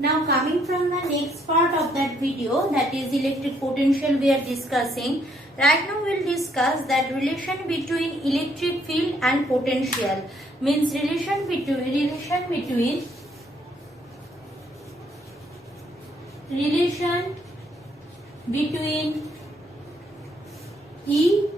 Now coming from the next part of that video, that is electric potential we are discussing. Right now we will discuss that relation between electric field and potential. Means relation between E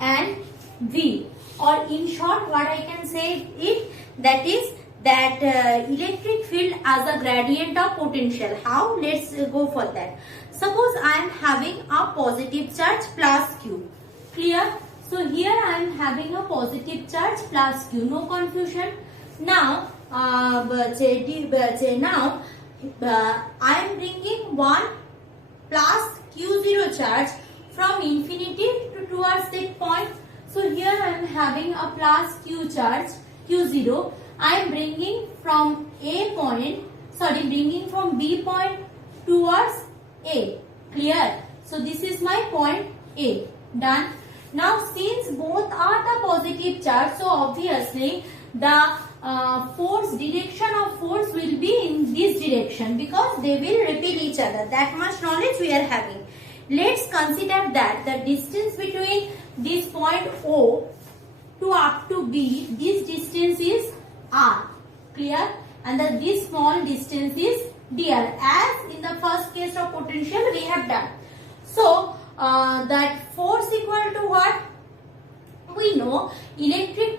and V, or in short what I can say it, that is that electric field as a gradient of potential. How? Let's go for that. Suppose I am having a positive charge plus Q. Clear? So here I am having a positive charge plus Q. No confusion. Now, I am bringing 1 plus Q0 charge from infinity to towards that point. So here I am having a plus Q charge, Q0. I am bringing from bringing from B point towards A. Clear? So this is my point A. Done. Now since both are the positive charge, so obviously the direction of force will be in this direction because they will repel each other. That much knowledge we are having. Let's consider that the distance between this point O to up to B, this distance is R. Clear? And this small distance is dr, as in the first case of potential we have done. So that force equal to what? We know electric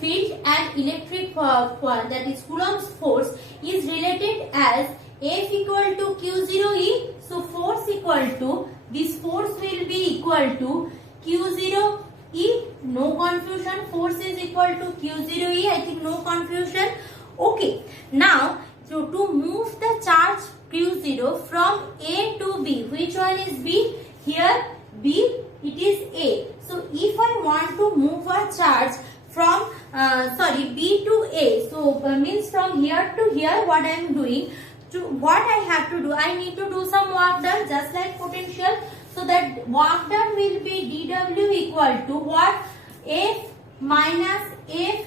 field and electric that is Coulomb's force is related as F equal to Q0E. So force equal to, this force will be equal to Q0E. No confusion. Force is equal to Q0E. I think no confusion. Okay. Now, so to move the charge Q0 from A to B, which one is B? Here B, it is A. So if I want to move a charge from B to A, so means from here to here, what I am doing, what I have to do, I need to do some work done, just like potential. So that work done will be dW equal to what? F minus F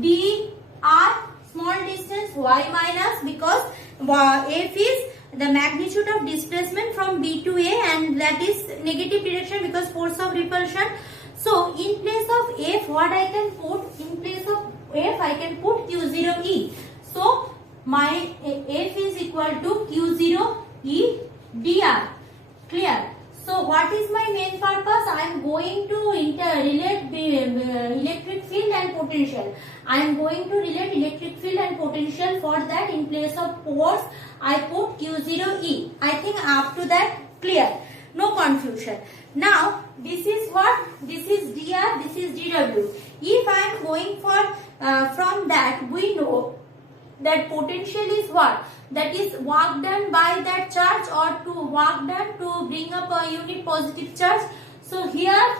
dr, small distance, y minus, because F is the magnitude of displacement from B to A and that is negative direction because force of repulsion. So in place of F, what I can put? In place of F, I can put Q0E. So my F is equal to Q0E dr. Clear? So what is my main purpose? I am going to relate electric field and potential. I am going to relate electric field and potential. For that, in place of force, I put Q0E. I think up to that clear. No confusion. Now this is what? This is dr. This is dW. If I am going for from that, we know that potential is what? That is work done by that charge or to work done to bring up a unit positive charge. So here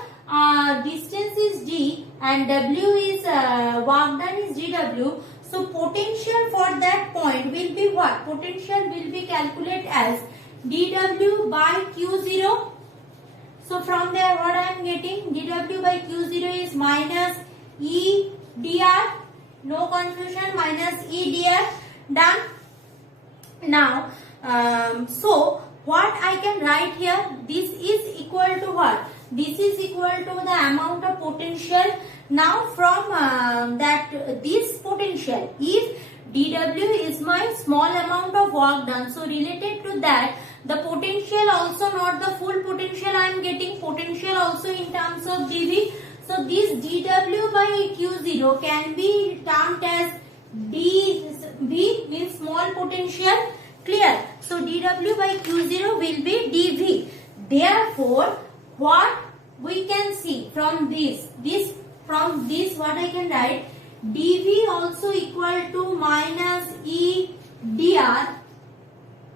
distance is d and W is work done is dW. So potential for that point will be what? Potential will be calculated as dW by Q0. So from there what I am getting? dW by Q0 is minus E dr. No confusion, minus E dr. Done. Now, so what I can write here? This is equal to what? This is equal to the amount of potential. Now from this potential, if dW is my small amount of work done, so related to that, the potential also, not the full potential I am getting, potential also in terms of dV. So this dW by Q0 can be termed as dV, means small potential. Clear? So dW by Q0 will be dV. Therefore, what we can see from this what I can write? dV also equal to minus E dr.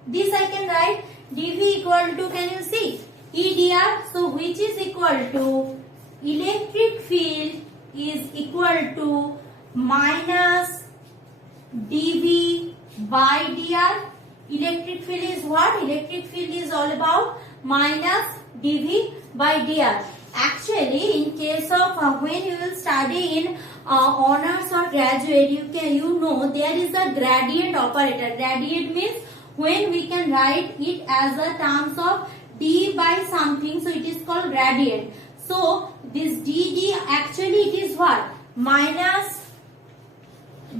This I can write dV equal to, can you see? E dr. So which is equal to electric field is equal to minus dV by dr. Electric field is what? Electric field is all about minus dV by dr. Actually, in case of when you will study in honors or graduate, you know there is a gradient operator. Gradient means when we can write it as a terms of d by something, so it is called gradient. So this dd actually it is what? Minus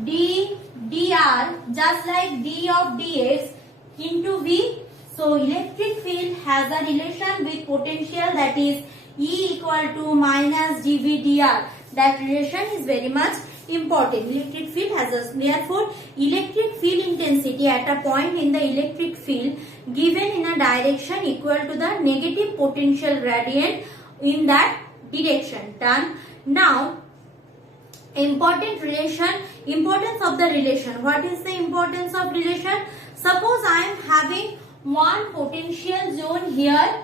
d dr, just like d of dx into v. So electric field has a relation with potential, that is E equal to minus dv dr. That relation is very much important. Electric field has a, therefore electric field intensity at a point in the electric field given in a direction equal to the negative potential gradient in that direction. Done. Now importance of the relation. What is the importance of relation? Suppose I am having one potential zone here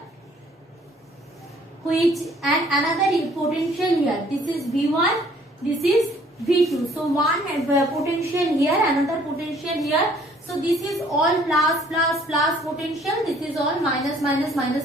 which and another potential here. This is V1, this is V2. So one potential here, another potential here. So this is all plus potential, this is all minus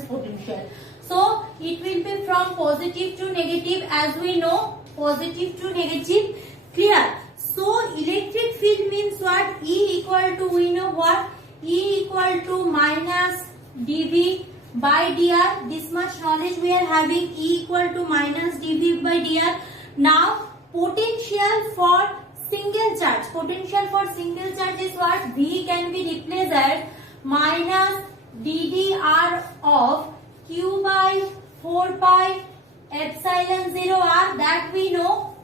potential. So it will be from positive to negative, as we know, positive to negative. Clear? So electric field means what? E equal to, we know what? E equal to minus dV by dr. This much knowledge we are having. E equal to minus dV by dr. Now potential for single charge. Potential for single charge is what? V can be replaced as minus ddr of q by 4 pi epsilon 0 r. That we know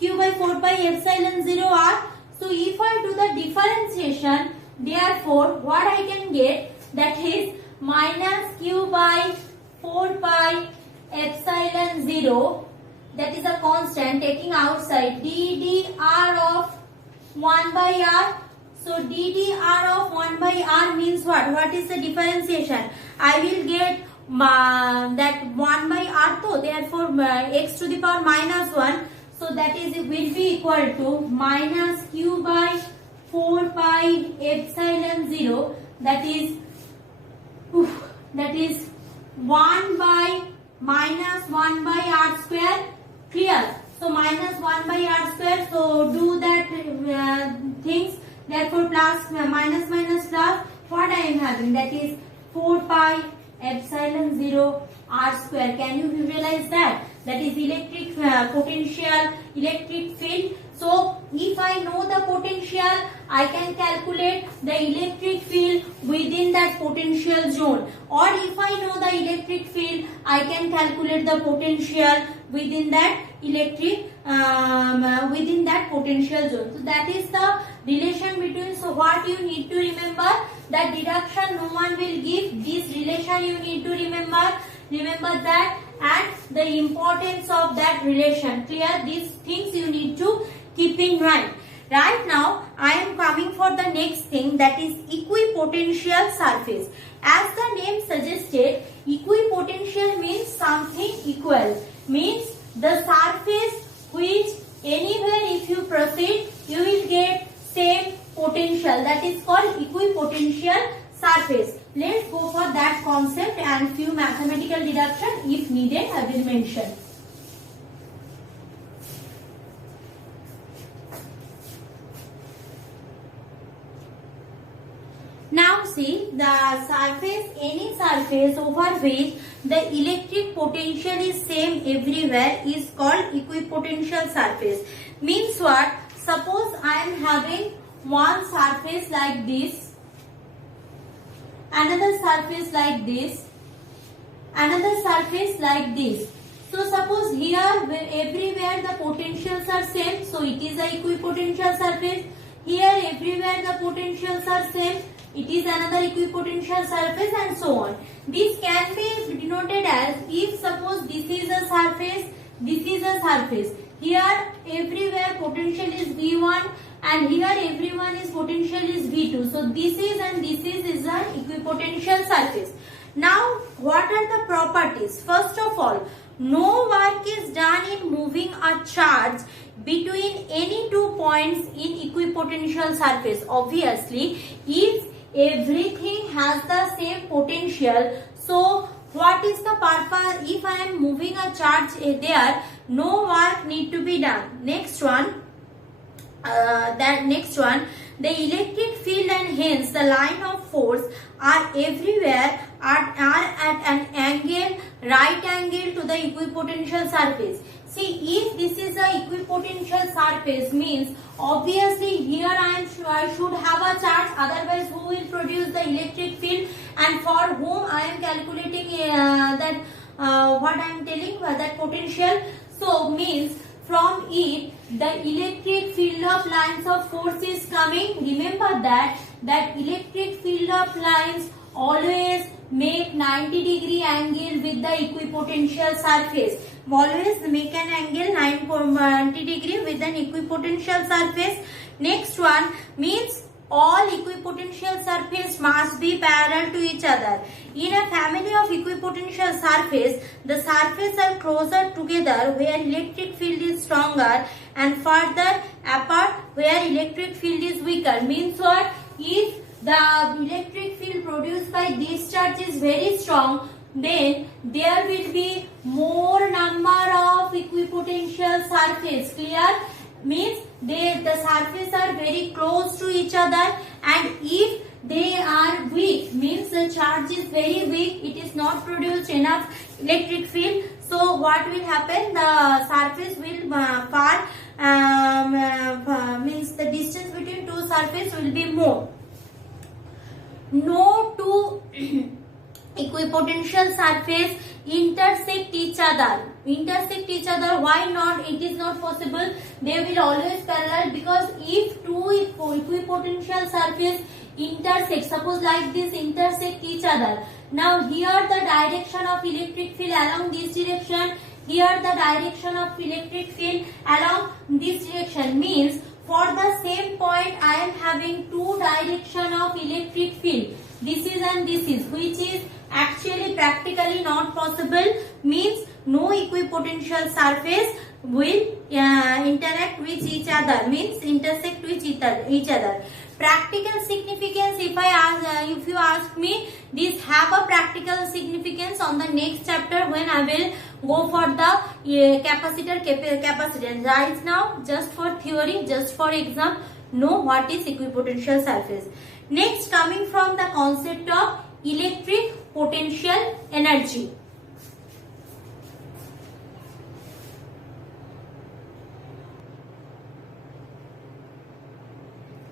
q by 4 pi epsilon 0 r. So if I do the differentiation, therefore what I can get, that is minus q by 4 pi epsilon 0, that is a constant, taking outside ddr of 1 by r. So ddr of 1 by r means what? What is the differentiation? I will get that 1 by r, so therefore x to the power minus 1. So that is, it will be equal to minus q by 4 pi epsilon 0, that is 1 by minus 1 by r square. Clear? So minus 1 by r square. So do that things. Therefore plus minus plus. What I am having, that is 4 pi epsilon 0 r square. Can you visualize that? That is electric potential, electric field. So if I know the potential, I can calculate the electric field within that potential zone. Or if I know the electric field, I can calculate the potential within that within that potential zone. So that is the relation between. So what you need to remember, that deduction no one will give. This relation you need to remember. Remember that, and the importance of that relation. Clear? These things you need to keep in mind. Right now I am coming for the next thing, that is equipotential surface. As the name suggested, equipotential means something equal. Means the surface which anywhere if you proceed, you will get same potential. That is called equipotential surface. Let's go for that concept, and few mathematical deduction if needed I will mention. Now see, the surface, any surface over which the electric potential is same everywhere is called equipotential surface. Means what? Suppose I am having one surface like this, another surface like this, another surface like this. So suppose here everywhere the potentials are same, so it is a equipotential surface. Here everywhere the potentials are same, it is another equipotential surface, and so on. This can be denoted as, if suppose this is a surface, this is a surface. Here everywhere potential is V1, and here everyone is potential is V2. So this is and this is an equipotential surface. Now what are the properties? First of all, no work is done in moving a charge between any 2 points in equipotential surface. Obviously, if everything has the same potential, so what is the purpose? If I am moving a charge there, no work need to be done. Next one, the electric field and hence the line of force are everywhere are at an angle, right angle to the equipotential surface. See, if this is a equipotential surface, means obviously here I should have a charge, otherwise who will produce the electric field, and for whom I am calculating what I am telling, that potential. So means from it the electric field of lines of force is coming. Remember that electric field of lines always make 90-degree angle with the equipotential surface. Always make an angle 90-degree with an equipotential surface. Next one means all equipotential surface must be parallel to each other. In a family of equipotential surface, the surfaces are closer together where electric field is stronger and further apart where electric field is weaker. Means what? If the electric field produced by this charge is very strong, then there will be more number of equipotential surface. Clear? Means the surfaces are very close to each other, and if they are weak, means the charge is very weak, it is not produced enough electric field. So what will happen? The surface will means the distance between two surfaces will be more. No two equipotential surface intersect each other. Why not? It is not possible. They will always parallel, because if two equipotential surface intersect, suppose like this, intersect each other. Now here the direction of electric field along this direction, here the direction of electric field along this direction, means for the same point I am having two direction of electric field. This is and this is, which is actually practically not possible. Means no equipotential surface will interact with each other, means intersect with each other. Practical significance, if you ask me, this have a practical significance on the next chapter when I will go for the capacitance. Right now, just for theory, just for exam, know what is equipotential surface. Next, coming from the concept of electric potential energy.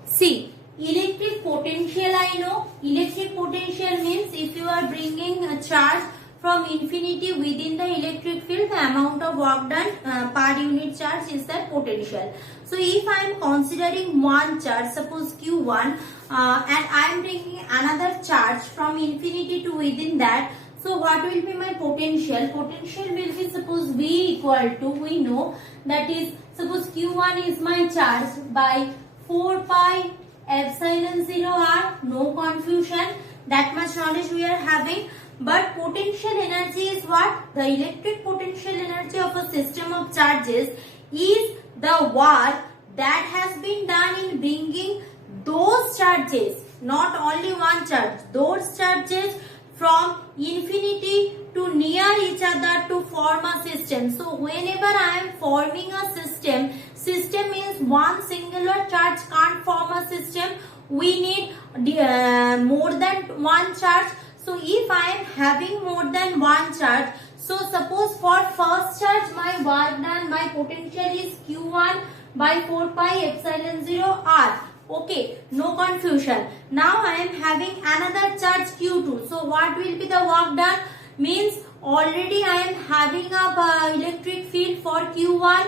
See, electric potential, I know. Electric potential means if you are bringing a charge from infinity within the electric field, the amount of work done per unit charge is the potential. So if I am considering one charge, suppose Q1, and I am bringing another charge from infinity to within that, so what will be my potential? Potential will be, suppose V equal to, we know that is, suppose Q1 is my charge by 4 pi epsilon 0 r, no confusion, that much knowledge we are having. But potential energy is what? The electric potential energy of a system of charges is the work that has been done in bringing those charges, not only one charge, those charges from infinity to near each other to form a system. So whenever I am forming a system means one singular charge can't form a system. We need more than one charge. So if I am having more than one charge, so suppose for first charge my work done, my potential is Q1 by 4 pi epsilon 0 r. Okay, no confusion. Now I am having another charge Q2. So what will be the work done? Means already I am having a electric field for Q1,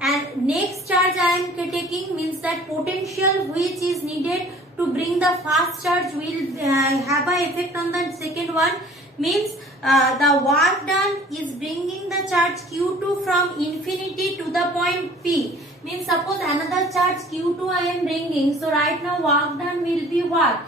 and next charge I am taking, means that potential which is needed to bring the first charge will have an effect on the second one. Means the work done is bringing the charge Q2 from infinity to the point P. Means suppose another charge Q2 I am bringing. So right now work done will be what?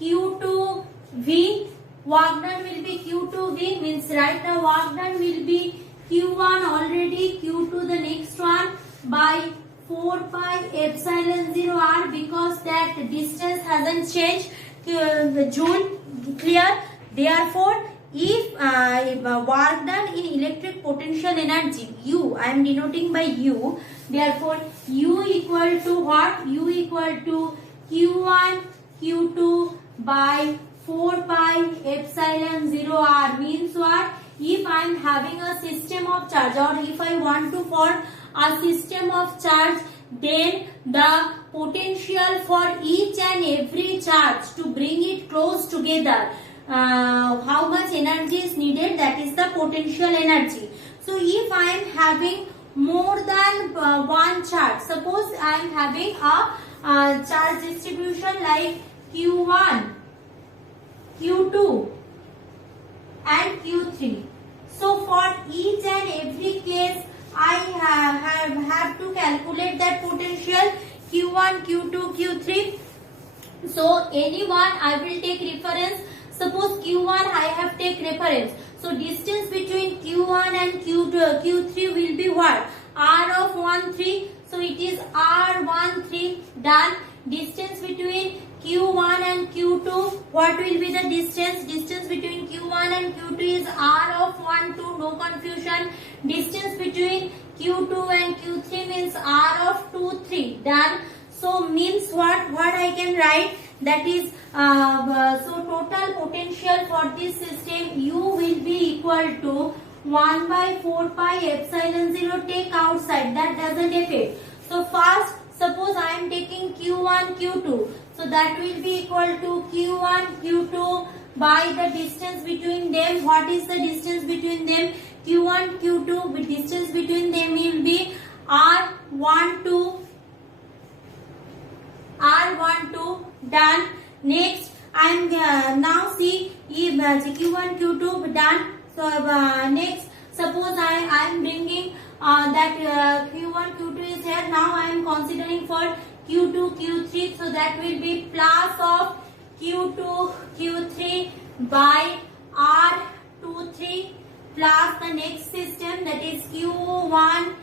Q2V. Work done will be Q2V. Means right now work done will be Q1 already, Q2 the next one by 4 pi epsilon 0 r, because that distance hasn't changed, the joule. Clear? Therefore, if work done in electric potential energy, U, I am denoting by U, therefore U equal to what? U equal to Q1 Q2 by 4 pi epsilon 0 R, means what? If I am having a system of charge, or if I want to form a system of charge, then the potential for each and every charge to bring it close together, how much energy is needed, that is the potential energy. So if I am having more than one charge, suppose I am having a charge distribution like Q1, Q2 and Q3. So for each and every case I have to calculate that potential Q1, Q2, Q3. So any one I will take reference. Suppose Q1 I have take reference. So distance between Q1 and Q3 will be what? R of 1, 3. So it is R13 done. Distance between Q1 and Q2, what will be the distance? Distance between Q1 and Q2 is R of 1, 2, no confusion. Distance between Q2 and Q3 means R of 2, 3, done. So means what? What I can write? That is, so total potential for this system, U will be equal to 1 by 4 pi epsilon 0, take outside, that doesn't affect. So first, suppose I am taking Q1, Q2. So that will be equal to Q1, Q2 by the distance between them. What is the distance between them? Q1, Q2, with distance between them will be R12, done. Next, I am now see if Q1, Q2 done. So next, suppose I am bringing that Q1, Q2 is here. Now I am considering for Q2, Q3. So that will be plus of Q2, Q3 by R23 plus the next system, that is Q1,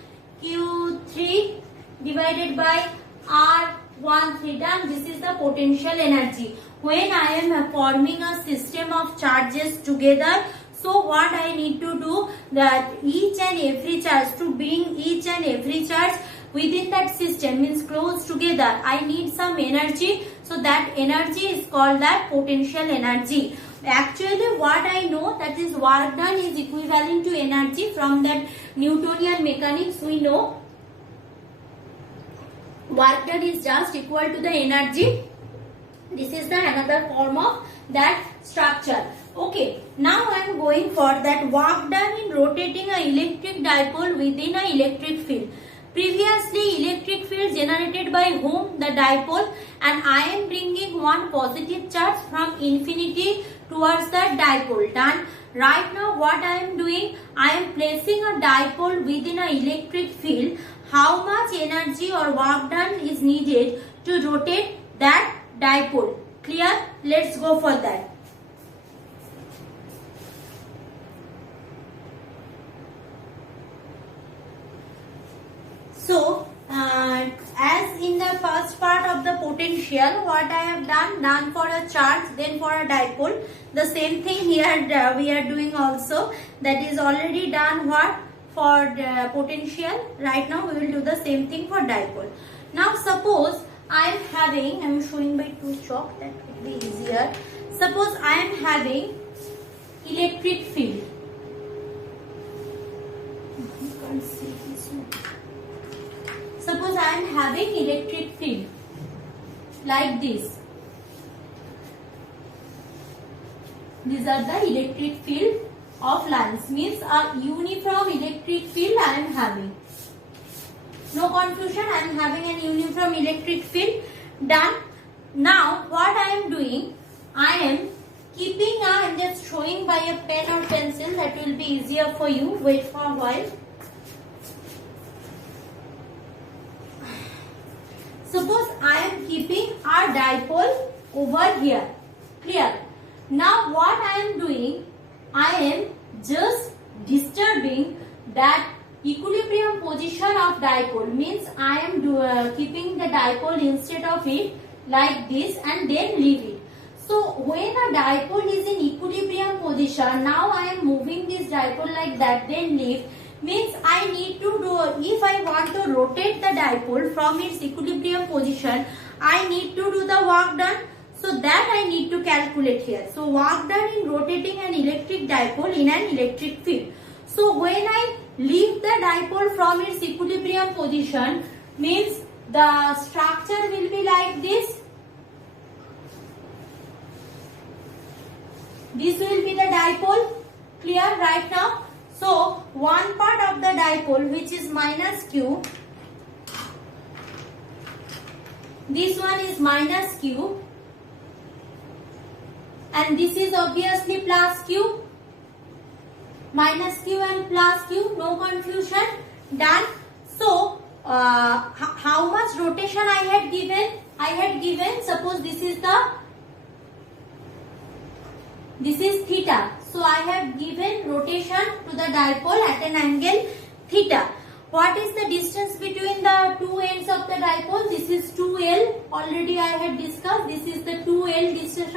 Q3 divided by R13, done. This is the potential energy. When I am forming a system of charges together, so what I need to do, that each and every charge, to bring each and every charge within that system means close together, I need some energy. So that energy is called that potential energy. Actually what I know, that is work done is equivalent to energy. From that Newtonian mechanics we know work done is just equal to the energy. This is the another form of that structure. Okay, now I am going for that work done in rotating a electric dipole within a electric field. Previously electric field generated by whom? The dipole, and I am bringing one positive charge from infinity towards the dipole, done. Right now what I am doing, I am placing a dipole within a electric field. How much energy or work done is needed to rotate that dipole? Clear? Let's go for that. So, as in the first part of the potential, what I have done for a charge, then for a dipole. The same thing here we are doing also. That is already done what? For the potential. Right now we will do the same thing for dipole. Now suppose I am having, I am showing by two chalk, that will be easier. Suppose I am having electric field. You can't see this one. Suppose I am having electric field like this. These are the electric field of lines, means a uniform electric field I am having. No confusion, I am having an uniform electric field, done. Now what I am doing, I am keeping I am just showing by a pen or pencil, that will be easier for you. Wait for a while. Suppose I am keeping our dipole over here. Clear? Now what I am doing, I am just disturbing that equilibrium position of dipole, means I am keeping the dipole instead of it like this and then leave it. So when a dipole is in equilibrium position, now I am moving this dipole like that, then lift, means I need to do, if I want to rotate the dipole from its equilibrium position, I need to do the work done. So that I need to calculate here. So work done in rotating an electric dipole in an electric field. So when I lift the dipole from its equilibrium position, means the structure will be like this. This will be the dipole. Clear right now? So one part of the dipole, which is minus q, this one is minus q, and this is obviously plus q. Minus q and plus q, no confusion. Done. So how much rotation I had given? I had given, suppose this is theta. So I have given rotation to the dipole at an angle theta. What is the distance between the two ends of the dipole? This is 2L. Already I had discussed. This is the 2L distance.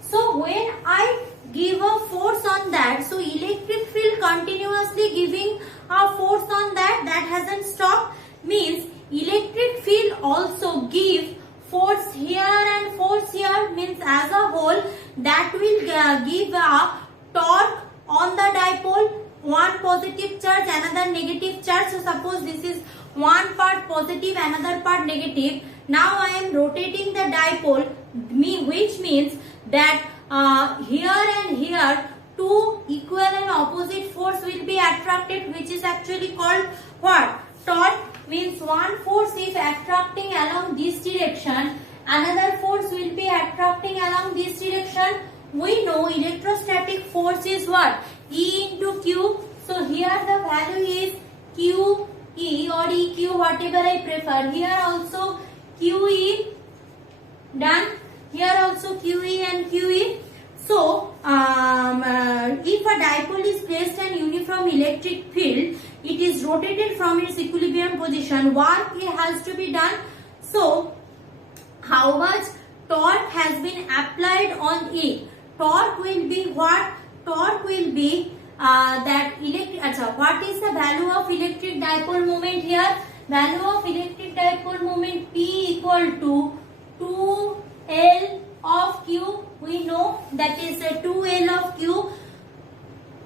So when I give a force on that, so electric field continuously giving a force on that, hasn't stopped, means electric field also give force here and force here, means as a whole that will give a torque on the dipole, one positive charge, another negative charge. So suppose this is one part positive, another part negative. Now I am rotating the dipole, which means that here and here two equal and opposite force will be attracted, which is actually called what? Torque. Means one force is attracting along this direction, another force will be attracting along this direction. We know electrostatic force is what? E into Q. So here the value is QE or EQ, whatever I prefer. Here also QE. Done. Here also QE and QE. So if a dipole is placed in uniform electric field, it is rotated from its equilibrium position. Work has to be done. So how much torque has been applied on it? Torque will be what? Torque will be what is the value of electric dipole moment here? Value of electric dipole moment P equal to 2L of Q. We know that is 2L of Q.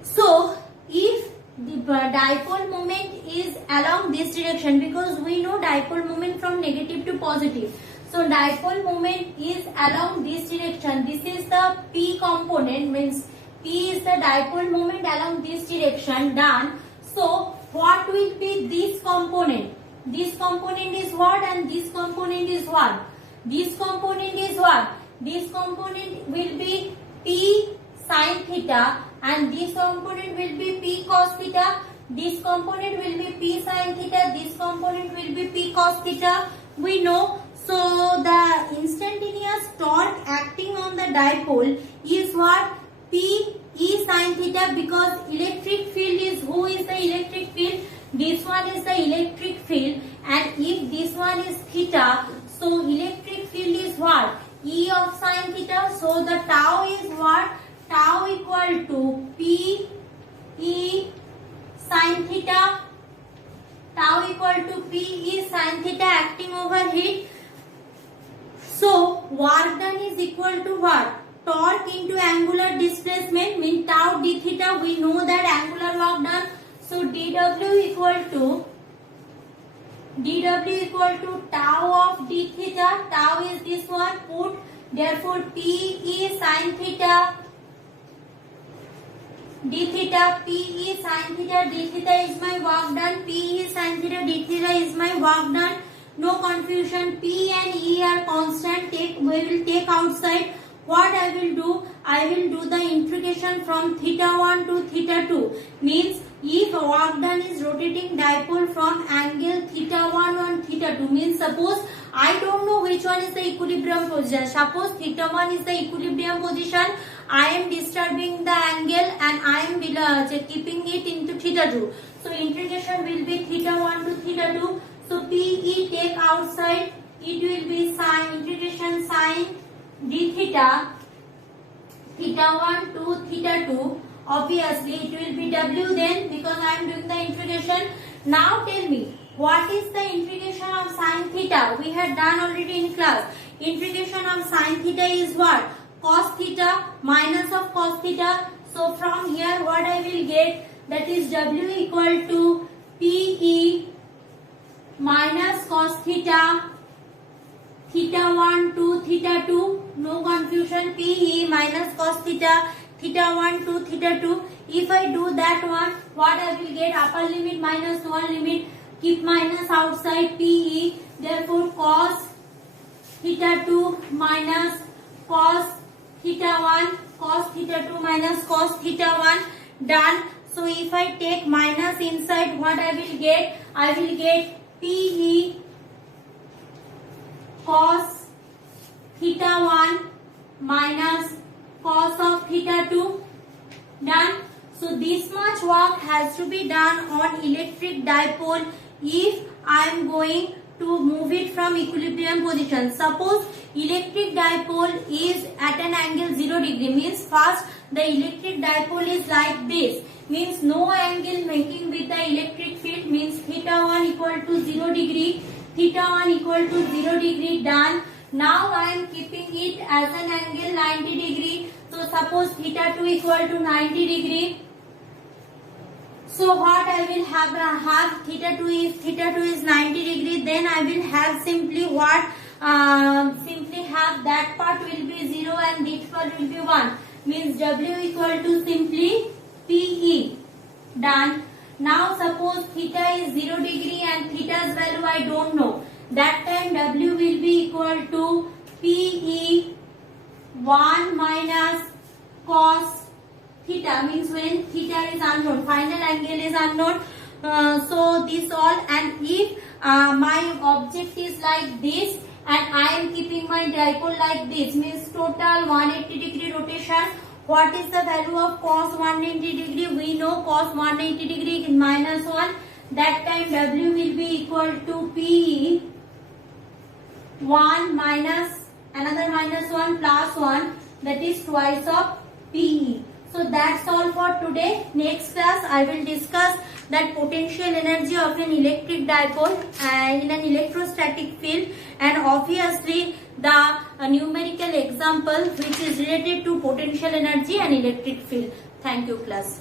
So if the dipole moment is along this direction, because we know dipole moment from negative to positive. So dipole moment is along this direction. This is the P component, means P is the dipole moment along this direction. Done. So what will be this component? This component is what and this component is what? This component is what? This component will be P sin theta and this component will be P cos theta. This component will be P sin theta. This component will be P cos theta. We know. So the instantaneous torque acting on the dipole is what? P E sin theta, because electric field is, who is the electric field? This one is the electric field, and if this one is theta, so electric field is what? E of sin theta. So the tau is what? Tau equal to P E sin theta. Tau equal to P E sin theta acting over here. So work done is equal to what? Torque into angular displacement, means tau d theta. We know that angular work done. So dW equal to tau of d theta. Tau is this one. Put therefore P E sin theta d theta. P E sin theta d theta is my work done. P E sin theta d theta is my work done. No confusion. P and E are constant. We will take outside. What I will do? I will do the integration from theta 1 to theta 2. Means if work done is rotating dipole from angle theta 1 on theta 2. Means suppose I don't know which one is the equilibrium position. Suppose theta 1 is the equilibrium position. I am disturbing the angle and I am keeping it into theta 2. So integration will be theta 1 to theta 2. So PE take outside. It will be sin integration sin d theta theta 1 to theta 2, obviously it will be W then, because I am doing the integration. Now tell me, what is the integration of sin theta? We had done already in class. Integration of sin theta is what? Cos theta minus of cos theta. So from here what I will get, that is W equal to PE minus cos theta, theta 1 to theta 2, no confusion, PE minus cos theta, theta 1 to theta 2. If I do that one, what I will get? Upper limit minus lower limit, keep minus outside, PE, therefore cos theta 2 minus cos theta 1, cos theta 2 minus cos theta 1, done. So if I take minus inside, what I will get? I will get PE cos theta 1 minus cos of theta 2, done. So this much work has to be done on electric dipole if I am going to move it from equilibrium position. Suppose electric dipole is at an angle 0 degree, means first the electric dipole is like this, means no angle making with the electric field, means theta 1 equal to 0 degree, theta 1 equal to 0 degree, done. Now I am keeping it as an angle 90 degree. So suppose theta 2 equal to 90 degree. So what I will have theta 2, if theta 2 is 90 degree, then I will have simply what? Simply have that part will be 0 and this part will be 1. Means W equal to simply PE. Done. Now suppose theta is 0 degree and theta's value I don't know. That time W will be equal to PE 1 minus cos theta, means when theta is unknown, final angle is unknown. So this all, and if my object is like this and I am keeping my dipole like this, means total 180 degree rotation. What is the value of cos 180 degree? We know cos 180 degree is minus 1. That time W will be equal to PE 1 minus another minus 1 plus 1, that is twice of PE. So that's all for today. Next class I will discuss that potential energy of an electric dipole in an electrostatic field, and obviously the numerical example which is related to potential energy and electric field. Thank you class.